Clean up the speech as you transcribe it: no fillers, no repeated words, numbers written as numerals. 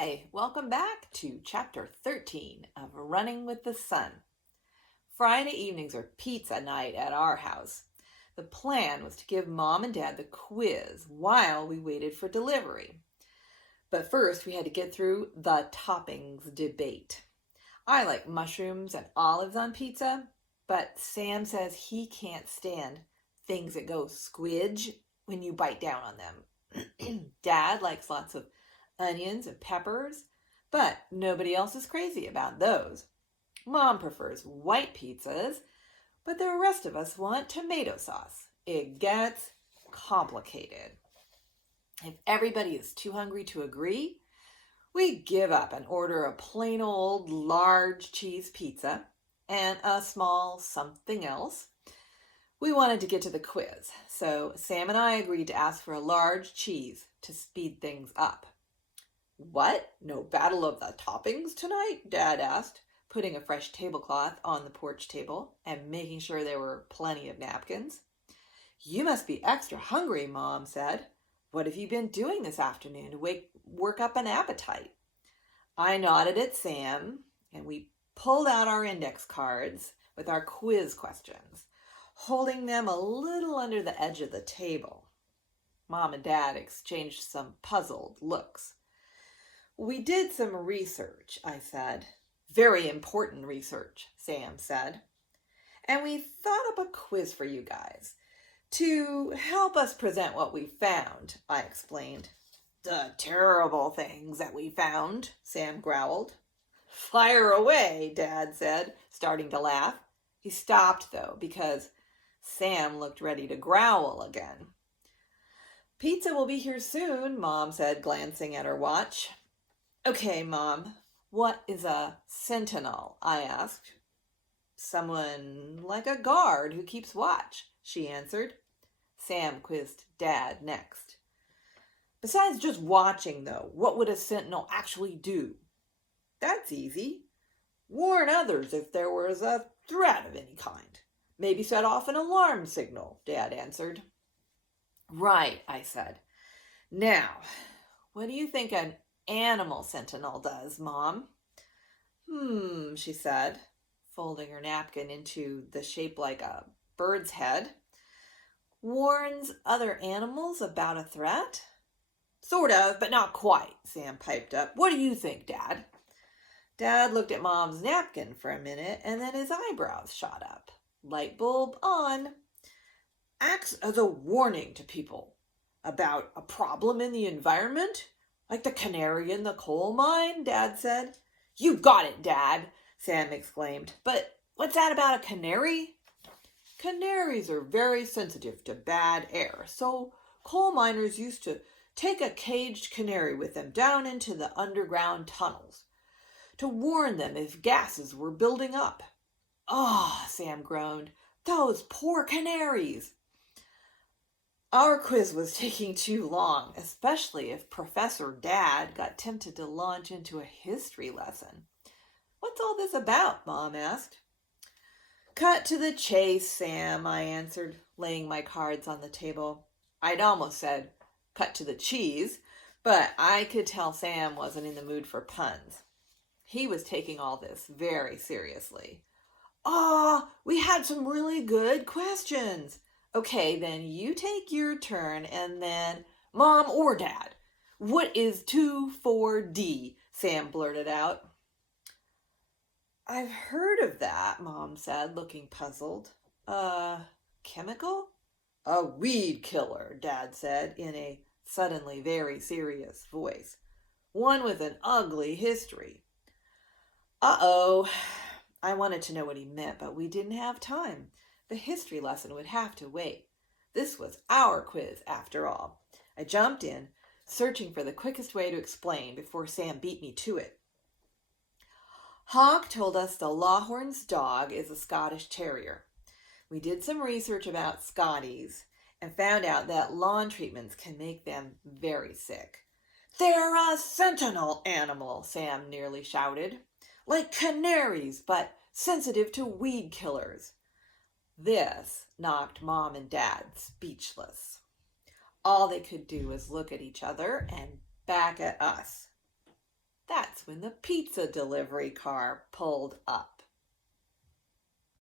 Hi, welcome back to Chapter 13 of Running with the Sun. Friday evenings are pizza night at our house. The plan was to give Mom and Dad the quiz while we waited for delivery. But first we had to get through the toppings debate. I like mushrooms and olives on pizza, but Sam says he can't stand things that go squidge when you bite down on them. Dad likes lots of onions and peppers, but nobody else is crazy about those. Mom prefers white pizzas, but the rest of us want tomato sauce. It gets complicated. If everybody is too hungry to agree, we give up and order a plain old large cheese pizza and a small something else. We wanted to get to the quiz, so Sam and I agreed to ask for a large cheese to speed things up. What? No battle of the toppings tonight? Dad asked, putting a fresh tablecloth on the porch table and making sure there were plenty of napkins. You must be extra hungry, Mom said. What have you been doing this afternoon to work up an appetite? I nodded at Sam, and we pulled out our index cards with our quiz questions, holding them a little under the edge of the table. Mom and Dad exchanged some puzzled looks. We did some research, I said. Very important research, Sam said. And we thought up a quiz for you guys to help us present what we found, I explained. The terrible things that we found, Sam growled. Fire away, Dad said, starting to laugh. He stopped, though, because Sam looked ready to growl again. Pizza will be here soon, Mom said, glancing at her watch. Okay, Mom, what is a sentinel? I asked. Someone like a guard who keeps watch, she answered. Sam quizzed Dad next. Besides just watching, though, what would a sentinel actually do? That's easy. Warn others if there was a threat of any kind. Maybe set off an alarm signal, Dad answered. Right, I said. Now, what do you think an animal sentinel does, Mom? She said, folding her napkin into the shape like a bird's head. Warns other animals about a threat? Sort of, but not quite, Sam piped up. What do you think, Dad? Dad looked at Mom's napkin for a minute, and then his eyebrows shot up. Light bulb on. Acts as a warning to people about a problem in the environment? Like the canary in the coal mine, Dad said. You got it, Dad, Sam exclaimed. But what's that about a canary? Canaries are very sensitive to bad air, so coal miners used to take a caged canary with them down into the underground tunnels to warn them if gases were building up. Ah, Sam groaned. Those poor canaries. Our quiz was taking too long, especially if Professor Dad got tempted to launch into a history lesson. What's all this about? Mom asked. Cut to the chase, Sam, I answered, laying my cards on the table. I'd almost said, cut to the cheese, but I could tell Sam wasn't in the mood for puns. He was taking all this very seriously. We had some really good questions. Okay, then you take your turn and then, Mom or Dad, what is 2,4-D? Sam blurted out. I've heard of that, Mom said, looking puzzled. Chemical? A weed killer, Dad said in a suddenly very serious voice. One with an ugly history. Uh-oh. I wanted to know what he meant, but we didn't have time. The history lesson would have to wait. This was our quiz, after all. I jumped in, searching for the quickest way to explain before Sam beat me to it. Hawk told us the Lawhorn's dog is a Scottish Terrier. We did some research about Scotties and found out that lawn treatments can make them very sick. They're a sentinel animal, Sam nearly shouted. Like canaries, but sensitive to weed killers. This knocked Mom and Dad speechless. All they could do was look at each other and back at us. when the pizza delivery car pulled up.